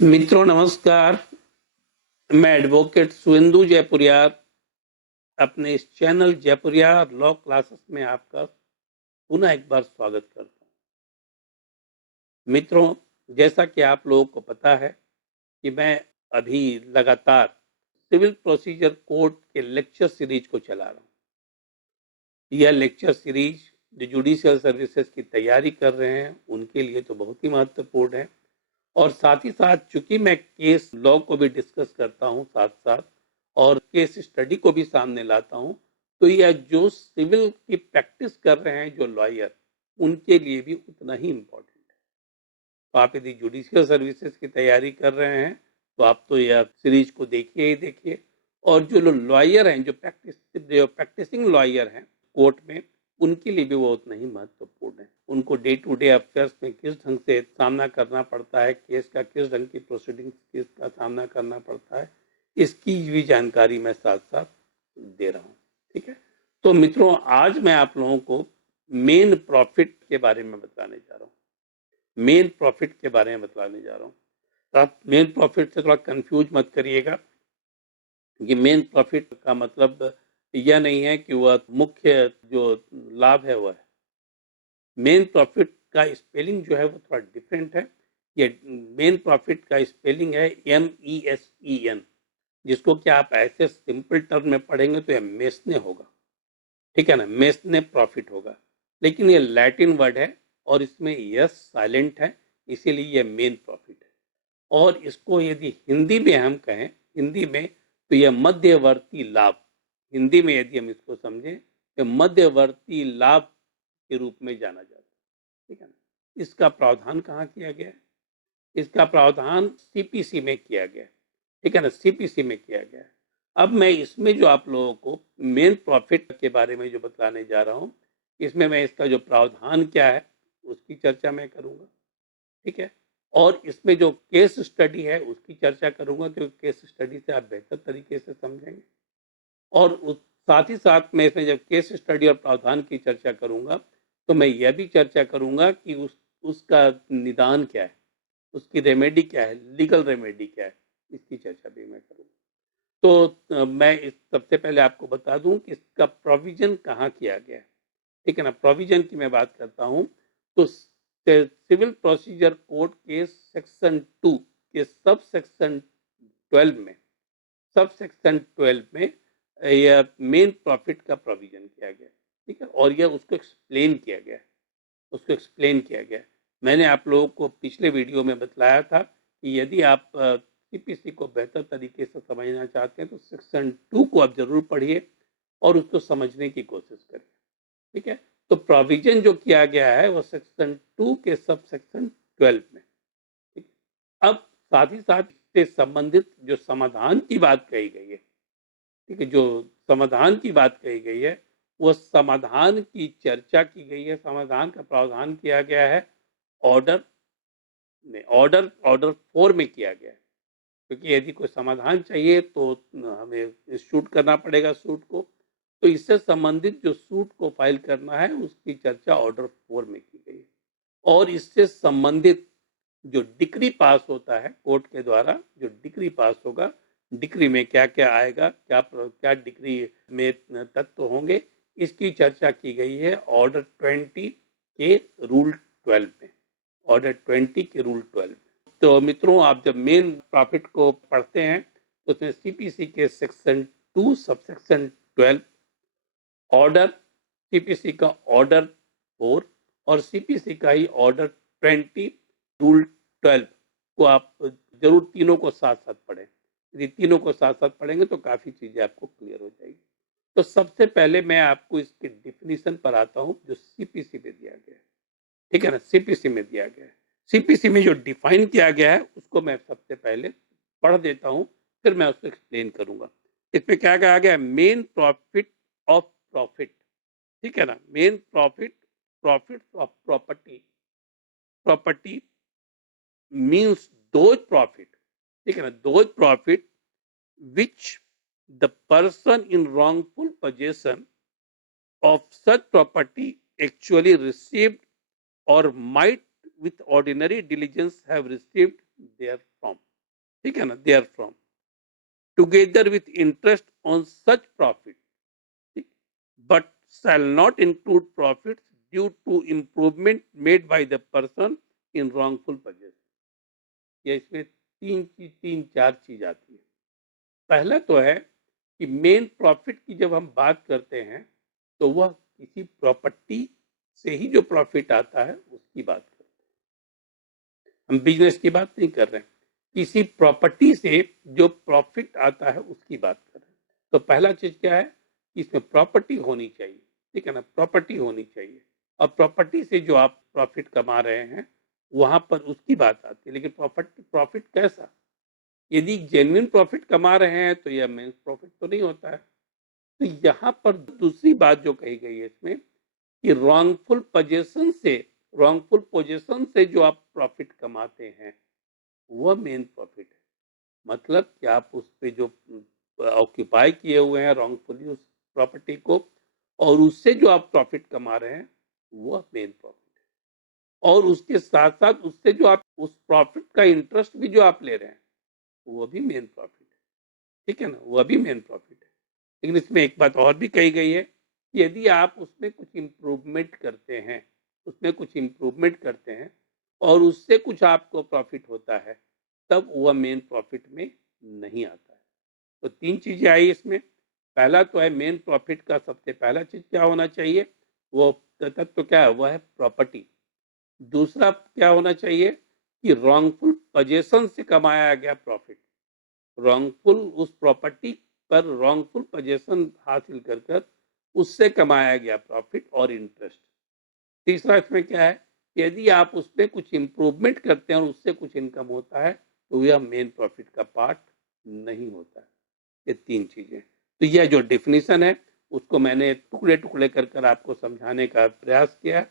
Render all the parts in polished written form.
मित्रों नमस्कार। मैं एडवोकेट सुवेंदु जयपुरियार अपने इस चैनल जयपुरियार लॉ क्लासेस में आपका पुनः एक बार स्वागत करता हूं। मित्रों, जैसा कि आप लोगों को पता है कि मैं अभी लगातार सिविल प्रोसीजर कोड के लेक्चर सीरीज को चला रहा हूं। यह लेक्चर सीरीज जो जुडिशियल सर्विसेज की तैयारी कर रहे हैं उनके लिए तो बहुत ही महत्वपूर्ण है, और साथ ही साथ चूंकि मैं केस लॉ को भी डिस्कस करता हूं साथ साथ और केस स्टडी को भी सामने लाता हूं, तो यह जो सिविल की प्रैक्टिस कर रहे हैं जो लॉयर, उनके लिए भी उतना ही इम्पोर्टेंट है। तो आप यदि जुडिशियल सर्विसेज की तैयारी कर रहे हैं तो आप तो यह सीरीज को देखिए ही देखिए, और जो लॉयर हैं, जो प्रैक्टिसिंग लॉयर हैं कोर्ट में, उनके लिए भी वो उतना ही महत्वपूर्ण है। उनको डे टू डे अफेयर्स में किस ढंग से सामना करना पड़ता है, केस का किस ढंग की प्रोसीडिंग्स का सामना करना पड़ता है, इसकी भी जानकारी मैं साथ साथ दे रहा हूँ। ठीक है, तो मित्रों आज मैं आप लोगों को मेन प्रॉफिट के बारे में बताने जा रहा हूँ। मेन प्रॉफिट के बारे में बताने जा रहा हूँ। तो आप मेन प्रॉफिट से थोड़ा कंफ्यूज मत करिएगा। ये मेन प्रॉफिट का मतलब यह नहीं है कि वह मुख्य जो लाभ है वह है। मेन प्रॉफिट का स्पेलिंग जो है वो थोड़ा डिफरेंट है। ये मेन प्रॉफिट का स्पेलिंग है MESEN, जिसको क्या आप ऐसे सिंपल टर्म में पढ़ेंगे तो यह मेसने होगा। ठीक है ना, मेसने प्रॉफिट होगा, लेकिन ये लैटिन वर्ड है और इसमें यस साइलेंट है, इसीलिए यह मेन प्रॉफिट है। और इसको यदि हिंदी में हम कहें, हिंदी में, तो यह मध्यवर्ती लाभ, हिंदी में यदि हम इसको समझें तो मध्यवर्ती लाभ के रूप में जाना जाता है। ठीक है ना, इसका प्रावधान कहाँ किया गया है? इसका प्रावधान सीपीसी में किया गया है। ठीक है ना, सीपीसी में किया गया है। अब मैं इसमें जो आप लोगों को मेन प्रॉफिट के बारे में जो बताने जा रहा हूं, इसमें मैं इसका जो प्रावधान क्या है उसकी चर्चा मैं करूंगा। ठीक है, और इसमें जो केस स्टडी है उसकी चर्चा करूंगा, क्योंकि केस स्टडी से आप बेहतर तरीके से समझेंगे। और साथ ही साथ मैं इसमें जब केस स्टडी और प्रावधान की चर्चा करूंगा तो मैं यह भी चर्चा करूंगा कि उसका निदान क्या है, उसकी रेमेडी क्या है, लीगल रेमेडी क्या है, इसकी चर्चा भी मैं करूंगा। तो मैं इस सबसे पहले आपको बता दूं कि इसका प्रोविजन कहाँ किया गया है। ठीक है ना, प्रोविजन की मैं बात करता हूं तो सिविल प्रोसीजर कोड के सेक्शन 2 के सब सेक्शन 12 में, सब सेक्शन 12 में यह मेन प्रॉफिट का प्रोविजन किया गया। ठीक है, और यह उसको एक्सप्लेन किया गया, उसको एक्सप्लेन किया गया। मैंने आप लोगों को पिछले वीडियो में बतलाया था कि यदि आप सीपीसी को बेहतर तरीके से समझना चाहते हैं तो सेक्शन 2 को आप जरूर पढ़िए और उसको समझने की कोशिश करिए। ठीक है, तो प्रोविजन जो किया गया है वो सेक्शन 2 के सब सेक्शन 12 में। ठीक है, अब साथ ही साथ इससे संबंधित जो समाधान की बात कही गई है, ठीक है, जो समाधान की बात कही गई है वो समाधान की चर्चा की गई है, समाधान का प्रावधान किया गया है ऑर्डर में, ऑर्डर ऑर्डर 4 में किया गया है। क्योंकि यदि कोई समाधान चाहिए तो हमें शूट करना पड़ेगा सूट को, तो इससे संबंधित जो सूट को फाइल करना है उसकी चर्चा ऑर्डर 4 में की गई है। और इससे संबंधित जो डिक्री पास होता है कोर्ट के द्वारा, जो डिक्री पास होगा, डिक्री में क्या क्या आएगा, क्या क्या डिक्री में तत्व होंगे, इसकी चर्चा की गई है ऑर्डर 20 के रूल 12 में, ऑर्डर 20 के रूल 12। तो मित्रों आप जब मेन प्रॉफिट को पढ़ते हैं तो उसमें सीपीसी के सेक्शन 2 सबसेक्शन 12, ऑर्डर, सीपीसी का ऑर्डर 4 और सीपीसी का ही ऑर्डर 20 रूल 12 को आप जरूर तीनों को साथ साथ पढ़ें। यदि तीनों को साथ साथ पढ़ेंगे तो काफी चीजें आपको क्लियर हो जाएगी। तो सबसे पहले मैं आपको इसके डिफिनीशन पर आता हूं जो सीपीसी में दिया गया है। ठीक है ना, सीपीसी में दिया गया है। सीपीसी में जो डिफाइन किया गया है उसको मैं सबसे पहले पढ़ देता हूं, फिर मैं उसको एक्सप्लेन करूंगा। इसमें क्या कहा गया है? Main profit of profit. ठीक है ना, main profit, profit of property, property means those profit, ठीक है ना, those profit which the person in wrongful possession of such property actually received or might with ordinary diligence have received therefrom, ठीक है ना, therefrom, together with interest on such profit, ठीक, but shall not include profits due to improvement made by the person in wrongful possession। ये इसमें तीन चार चीज आती है। पहला तो है कि मेन प्रॉफिट की जब हम बात करते हैं तो वह किसी प्रॉपर्टी से ही जो प्रॉफिट आता है उसकी बात करते हैं, हम बिजनेस की बात नहीं कर रहे हैं, किसी प्रॉपर्टी से जो प्रॉफिट आता है उसकी बात कर रहे हैं। तो पहला चीज क्या है कि इसमें प्रॉपर्टी होनी चाहिए, ठीक है ना, प्रॉपर्टी होनी चाहिए, और प्रॉपर्टी से जो आप प्रॉफिट कमा रहे हैं वहां पर उसकी बात आती है। लेकिन प्रॉफिट कैसा, यदि जेन्युइन प्रॉफिट कमा रहे हैं तो यह मेन प्रॉफिट तो नहीं होता है। तो यहाँ पर दूसरी बात जो कही गई है इसमें कि रॉन्गफुल पोजीशन से जो आप प्रॉफिट कमाते हैं वह मेन प्रॉफिट है। मतलब कि आप उस पे जो ऑक्यूपाई किए हुए हैं रॉन्गफुली उस प्रॉपर्टी को, और उससे जो आप प्रॉफिट कमा रहे हैं वह मेन प्रॉफिट है। और उसके साथ साथ उससे जो आप उस प्रॉफिट का इंटरेस्ट भी जो आप ले रहे हैं वो भी मेन प्रॉफिट है, ठीक है ना, वह भी मेन प्रॉफिट है। लेकिन इसमें एक बात और भी कही गई है कि यदि आप उसमें कुछ इम्प्रूवमेंट करते हैं, और उससे कुछ आपको प्रॉफिट होता है तब वह मेन प्रॉफिट में नहीं आता है। तो तीन चीजें आई इसमें। पहला तो है मेन प्रॉफिट का सबसे पहला चीज क्या होना चाहिए, वो तत्व क्या है, वह है प्रॉपर्टी। दूसरा क्या होना चाहिए कि रॉन्गफुल पोजीशन से कमाया गया प्रॉफिट, रॉन्गफुल उस प्रॉपर्टी पर रॉन्गफुल पोजीशन हासिल कर कर उससे कमाया गया प्रॉफिट और इंटरेस्ट। तीसरा इसमें क्या है, यदि आप उसमें कुछ इंप्रूवमेंट करते हैं और उससे कुछ इनकम होता है तो यह मेन प्रॉफिट का पार्ट नहीं होता है। ये तीन चीजें, तो यह जो डेफिनेशन है उसको मैंने टुकड़े टुकड़े कर कर आपको समझाने का प्रयास किया,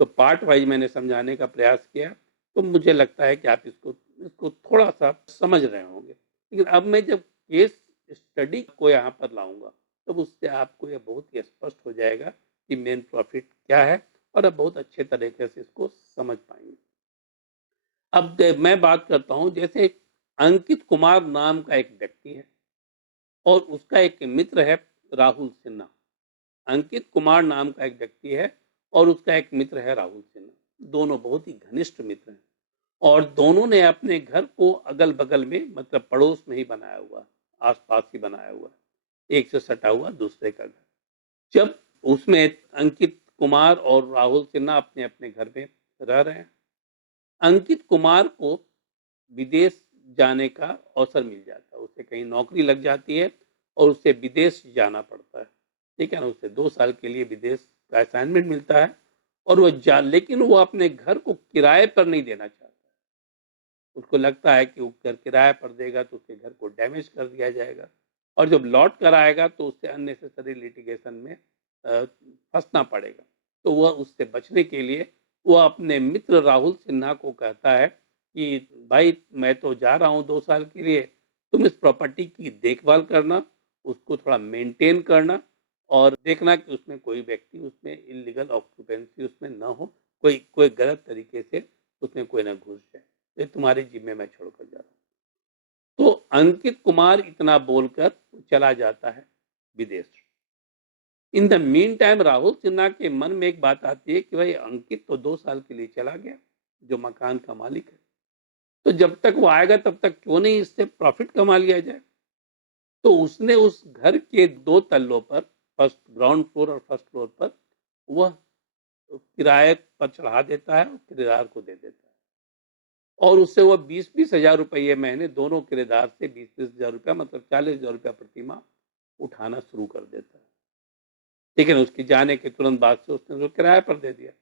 तो पार्ट वाइज मैंने समझाने का प्रयास किया, तो मुझे लगता है कि आप इसको थोड़ा सा समझ रहे होंगे। लेकिन अब मैं जब केस स्टडी को यहाँ पर लाऊंगा तब उससे आपको यह बहुत ही स्पष्ट हो जाएगा कि मेन प्रॉफिट क्या है, और अब बहुत अच्छे तरीके से इसको समझ पाएंगे। अब मैं बात करता हूं, जैसे अंकित कुमार नाम का एक व्यक्ति है और उसका एक मित्र है राहुल सिन्हा। अंकित कुमार नाम का एक व्यक्ति है और उसका एक मित्र है राहुल सिन्हा। दोनों बहुत ही घनिष्ठ मित्र हैं और दोनों ने अपने घर को अगल बगल में, मतलब पड़ोस में ही बनाया हुआ, आसपास ही बनाया हुआ, एक से सटा हुआ दूसरे का घर। जब उसमें अंकित कुमार और राहुल सिन्हा अपने अपने घर में रह रहे हैं, अंकित कुमार को विदेश जाने का अवसर मिल जाता है, उसे कहीं नौकरी लग जाती है और उसे विदेश जाना पड़ता है, ठीक है ना, उसे 2 साल के लिए विदेश का असाइनमेंट मिलता है और लेकिन वो अपने घर को किराए पर नहीं देना चाहता। उसको लगता है कि वो घर किराए पर देगा तो उसके घर को डैमेज कर दिया जाएगा और जब लौट कर आएगा तो उससे अननेसेसरी लिटिगेशन में फंसना पड़ेगा। तो वह उससे बचने के लिए वह अपने मित्र राहुल सिन्हा को कहता है कि भाई मैं तो जा रहा हूँ 2 साल के लिए, तुम इस प्रॉपर्टी की देखभाल करना, उसको थोड़ा मेंटेन करना और देखना कि उसमें कोई व्यक्ति उसमें इलीगल ऑक्यूपेंसी उसमें ना हो, कोई कोई गलत तरीके से उसमें कोई ना घुस जाए। ये तुम्हारे जिम्मे मैं छोड़कर जा रहा हूँ। तो अंकित कुमार इतना बोलकर चला जाता है विदेश। In the mean time Rahul Sinha के मन में एक बात आती है कि भाई अंकित तो 2 साल के लिए चला गया, जो मकान का मालिक है, तो जब तक वो आएगा तब तक क्यों नहीं इससे प्रॉफिट कमा लिया जाए। तो उसने उस घर के 2 तल्लों पर, फर्स्ट ग्राउंड फ्लोर और फर्स्ट फ्लोर पर, वह किराए पर चढ़ा देता है और किराएदार को दे देता है और उससे वह 20-20 हजार रुपये महीने दोनों किराएदार से 20-20 हजार रुपया, मतलब 40 हजार रुपया प्रति माह उठाना शुरू कर देता है। लेकिन उसके जाने के तुरंत बाद से उसने उसको किराए पर दे दिया।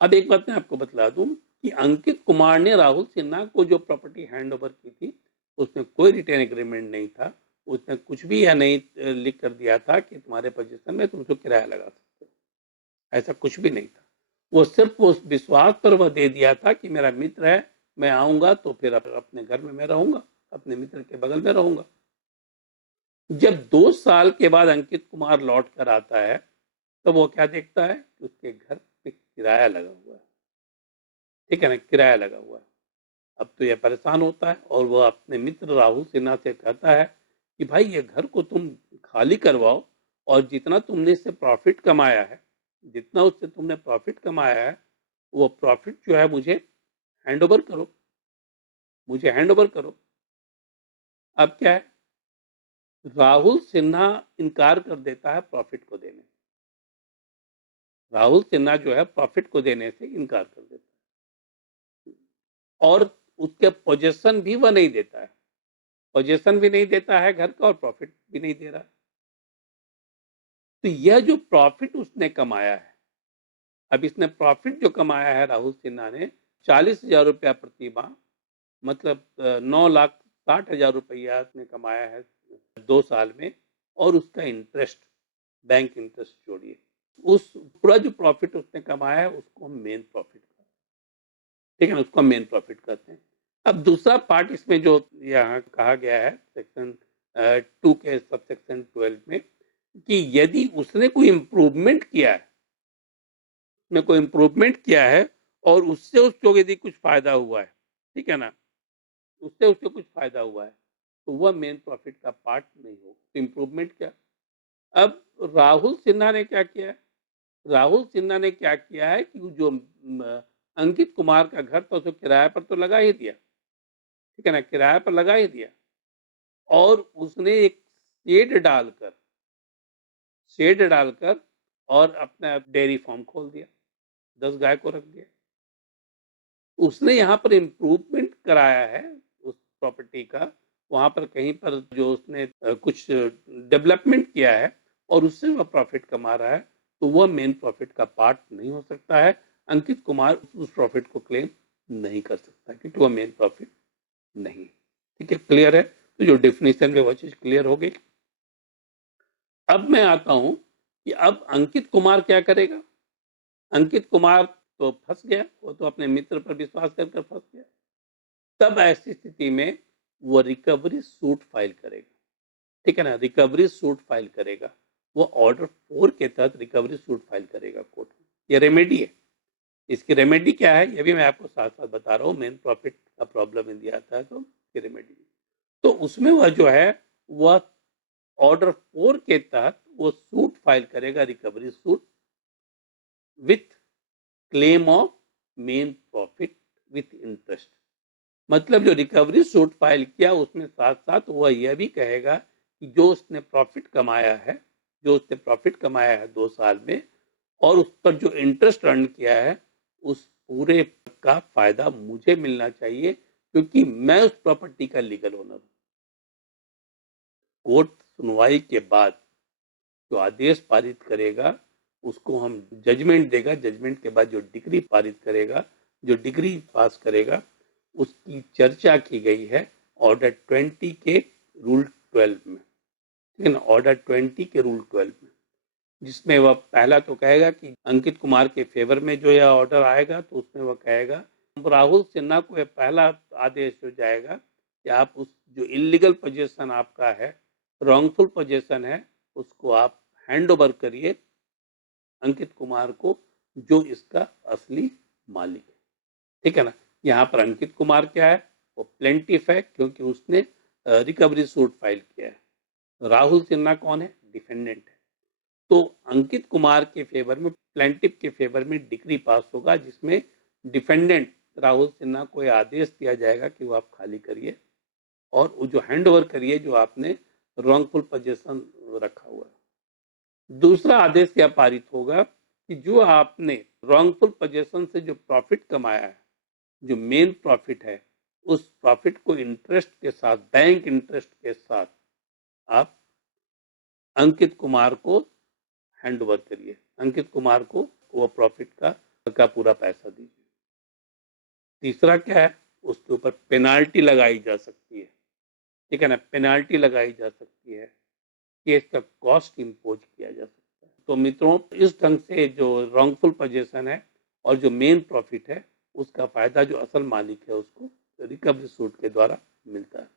अब एक बात मैं आपको बतला दूं कि अंकित कुमार ने राहुल सिन्हा को जो प्रॉपर्टी हैंड ओवर की थी उसमें कोई रिटेन एग्रीमेंट नहीं था, उसने कुछ भी यह नहीं लिख कर दिया था कि तुम्हारे पोजीशन में तुम उसको किराया लगा सकते हो, ऐसा कुछ भी नहीं था। वो सिर्फ उस विश्वास पर वह दे दिया था कि मेरा मित्र है, मैं आऊंगा तो फिर अपने घर में मैं रहूंगा, अपने मित्र के बगल में रहूंगा। जब 2 साल के बाद अंकित कुमार लौट कर आता है तो वो क्या देखता है कि उसके घर पे किराया लगा हुआ है, ठीक है ना, किराया लगा हुआ है। अब तो यह परेशान होता है और वह अपने मित्र राहुल सिन्हा से कहता है कि भाई ये घर को तुम खाली करवाओ और जितना तुमने इससे प्रॉफिट कमाया है, जितना उससे तुमने प्रॉफिट कमाया है, वो प्रॉफिट जो है मुझे हैंड ओवर करो, मुझे हैंड ओवर करो। अब क्या है, राहुल सिन्हा इनकार कर देता है प्रॉफिट को देने। राहुल सिन्हा जो है प्रॉफिट को देने से इनकार कर देता है और उसके पोजीशन भी वह नहीं देता है, पोजीशन भी नहीं देता है घर का और प्रॉफिट भी नहीं दे रहा है। तो यह जो प्रॉफिट उसने कमाया है, अब इसने प्रॉफिट जो कमाया है राहुल सिन्हा ने 40,000 रुपया प्रति माह, मतलब 9,60,000 रुपया उसने कमाया है 2 साल में, और उसका इंटरेस्ट, बैंक इंटरेस्ट जोड़िए, उस पूरा जो प्रॉफिट उसने कमाया है उसको मेन प्रॉफिट, ठीक है ना, उसको मेन प्रॉफिट कहते हैं। अब दूसरा पार्ट इसमें जो यहाँ कहा गया है सेक्शन 2 के सब सेक्शन 12 में, कि यदि उसने कोई इम्प्रूवमेंट किया है, उसने कोई इम्प्रूवमेंट किया है और उससे उसको यदि कुछ फायदा हुआ है, ठीक है ना, उससे उसको कुछ फायदा हुआ है, तो वह मेन प्रॉफिट का पार्ट नहीं होगा। तो इम्प्रूवमेंट क्या, अब राहुल सिन्हा ने क्या किया है, राहुल सिन्हा ने क्या किया है कि जो अंकित कुमार का घर था उसको किराए पर तो लगा ही दिया, ठीक है ना, किराए पर लगा ही दिया, और उसने एक शेड डालकर और अपना डेयरी फार्म खोल दिया, 10 गाय को रख दिया। उसने यहाँ पर इम्प्रूवमेंट कराया है उस प्रॉपर्टी का, वहां पर कहीं पर जो उसने कुछ डेवलपमेंट किया है और उससे वह प्रॉफिट कमा रहा है, तो वह मेन प्रॉफिट का पार्ट नहीं हो सकता है। अंकित कुमार उस प्रॉफिट को क्लेम नहीं कर सकता क्योंकि वह मेन प्रॉफिट नहीं। ठीक है, क्लियर है? तो जो डेफिनेशन में वह चीज क्लियर हो गई। अब मैं आता हूं कि अब अंकित कुमार क्या करेगा। अंकित कुमार तो फंस गया, वो तो अपने मित्र पर विश्वास कर फंस गया। तब ऐसी स्थिति में वो रिकवरी सूट फाइल करेगा, ठीक है ना, रिकवरी सूट फाइल करेगा। वो ऑर्डर 4 के तहत रिकवरी सूट फाइल करेगा कोर्ट में। ये रेमेडी है। इसकी रेमेडी क्या है ये भी मैं आपको साथ साथ बता रहा हूँ। मेन प्रॉफिट का प्रॉब्लम यदि आता है तो इसकी रेमेडी, तो उसमें वह जो है वह ऑर्डर 4 के तहत वो सूट फाइल करेगा, recovery suit with claim of main profit with interest. मतलब जो रिकवरी सूट फाइल किया उसमें साथ साथ वह यह भी कहेगा कि जो उसने प्रॉफिट कमाया है, जो उसने प्रॉफिट कमाया है 2 साल में, और उस पर जो इंटरेस्ट अर्न किया है, उस पूरे का फायदा मुझे मिलना चाहिए क्योंकि मैं उस प्रॉपर्टी का लीगल ओनर हूं। कोर्ट सुनवाई के बाद जो आदेश पारित करेगा उसको हम जजमेंट देगा, जजमेंट के बाद जो डिग्री पारित करेगा, जो डिग्री पास करेगा, उसकी चर्चा की गई है ऑर्डर 20 के रूल 12 में, ठीक है ना, ऑर्डर 20 के रूल 12 में, जिसमें वह पहला तो कहेगा कि अंकित कुमार के फेवर में जो यह ऑर्डर आएगा तो उसमें वह कहेगा राहुल सिन्हा को यह पहला आदेश हो जाएगा कि आप उस जो इलीगल पोजीशन आपका है, रॉन्गफुल पोजीशन है, उसको आप हैंड ओवर करिए अंकित कुमार को, जो इसका असली मालिक है। ठीक है ना, यहाँ पर अंकित कुमार क्या है, वो प्लेंटिफ है क्योंकि उसने रिकवरी सूट फाइल किया है। राहुल सिन्हा कौन है, डिफेंडेंट है। तो अंकित कुमार के फेवर में, प्लेंटिफ के फेवर में डिग्री पास होगा जिसमें डिफेंडेंट राहुल सिन्हा को यह आदेश दिया जाएगा कि वो आप खाली करिए और वो जो हैंड ओवर करिए जो आपने रॉन्गफुल पोजीशन रखा हुआ है। दूसरा आदेश क्या पारित होगा कि जो आपने रॉन्गफुल पोजीशन से जो प्रॉफिट कमाया है, जो मेन प्रॉफिट है, उस प्रॉफिट को इंटरेस्ट के साथ, बैंक इंटरेस्ट के साथ आप अंकित कुमार को हैंड ओवर करिए, अंकित कुमार को वो प्रॉफिट का पूरा पैसा दीजिए। तीसरा क्या है, उसके ऊपर पेनाल्टी लगाई जा सकती है, ठीक है ना, पेनाल्टी लगाई जा सकती है, केस का कॉस्ट इंपोज किया जा सकता है। तो मित्रों, इस ढंग से जो रॉन्गफुल पोजीशन है और जो मेन प्रॉफिट है, उसका फायदा जो असल मालिक है उसको रिकवरी सूट के द्वारा मिलता है।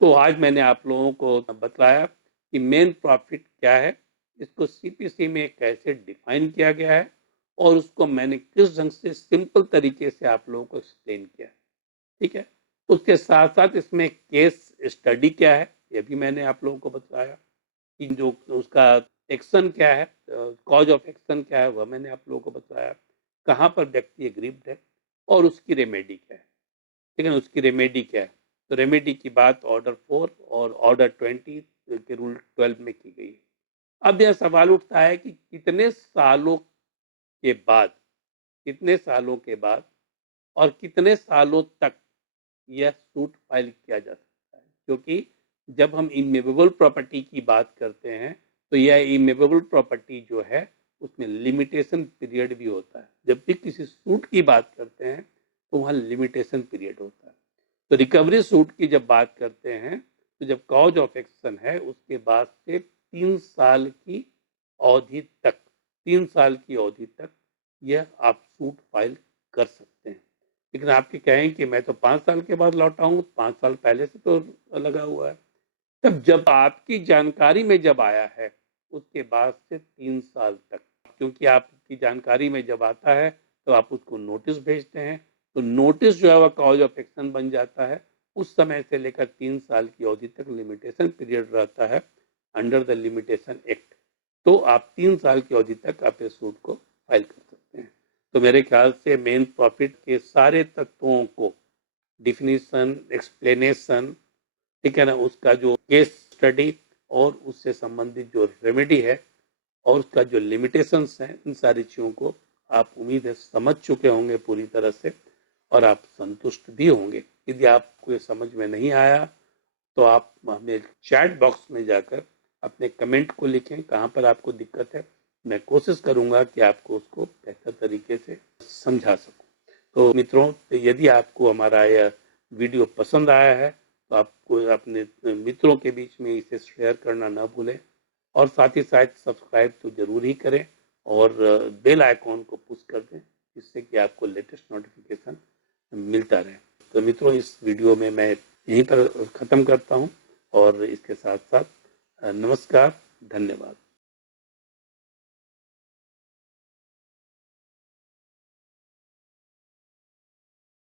तो आज मैंने आप लोगों को बताया कि मेन प्रॉफिट क्या है, इसको सीपीसी में कैसे डिफाइन किया गया है और उसको मैंने किस ढंग से सिंपल तरीके से आप लोगों को एक्सप्लेन किया। ठीक है। उसके साथ साथ इसमें केस स्टडी क्या है ये भी मैंने आप लोगों को बताया कि जो उसका एक्शन क्या है, कॉज ऑफ एक्शन क्या है वह मैंने आप लोगों को बताया, कहाँ पर व्यक्ति एग्रीव्ड है और उसकी रेमेडी क्या है। ठीक है ना, उसकी रेमेडी क्या है। तो रेमेडी की बात ऑर्डर 4 और ऑर्डर 20 के रूल 12 में की गई है। अब यह सवाल उठता है कि कितने सालों के बाद और कितने सालों तक यह सूट फाइल किया जा सकता है, क्योंकि जब हम इमूवेबल प्रॉपर्टी की बात करते हैं तो यह इमूवेबल प्रॉपर्टी जो है उसमें लिमिटेशन पीरियड भी होता है। जब भी किसी सूट की बात करते हैं तो वहाँ लिमिटेशन पीरियड होता है। तो रिकवरी सूट की जब बात करते हैं तो जब कॉज ऑफ एक्शन है उसके बाद से 3 साल की अवधि तक यह आप सूट फाइल कर सकते हैं। लेकिन आपके कहें कि मैं तो 5 साल के बाद लौटा हूँ, 5 साल पहले से तो लगा हुआ है। तब जब आपकी जानकारी में जब आया है उसके बाद से 3 साल तक, क्योंकि आपकी जानकारी में जब आता है तो आप उसको नोटिस भेजते हैं, तो नोटिस जो है वह कॉज ऑफ एक्शन बन जाता है। उस समय से लेकर 3 साल की अवधि तक लिमिटेशन पीरियड रहता है अंडर द लिमिटेशन एक्ट। तो आप 3 साल की अवधि तक अपने सूट को फाइल कर सकते हैं। तो मेरे ख्याल से मेन प्रॉफिट के सारे तत्वों को, डिफिनीशन, एक्सप्लेनेशन, ठीक है ना, उसका जो केस स्टडी और उससे संबंधित जो रेमेडी है और उसका जो लिमिटेशंस हैं, इन सारी चीज़ों को आप उम्मीद है समझ चुके होंगे पूरी तरह से और आप संतुष्ट भी होंगे। यदि आपको ये समझ में नहीं आया तो आप हमें चैट बॉक्स में जाकर अपने कमेंट को लिखें कहाँ पर आपको दिक्कत है। मैं कोशिश करूंगा कि आपको उसको बेहतर तरीके से समझा सकूं। तो मित्रों, यदि आपको हमारा यह वीडियो पसंद आया है तो आपको अपने मित्रों के बीच में इसे शेयर करना ना भूलें और साथ ही साथ सब्सक्राइब तो जरूर ही करें और बेल आइकॉन को पुश कर दें जिससे कि आपको लेटेस्ट नोटिफिकेशन मिलता रहे। तो मित्रों, इस वीडियो में मैं यहीं पर ख़त्म करता हूं और इसके साथ साथ नमस्कार, धन्यवाद।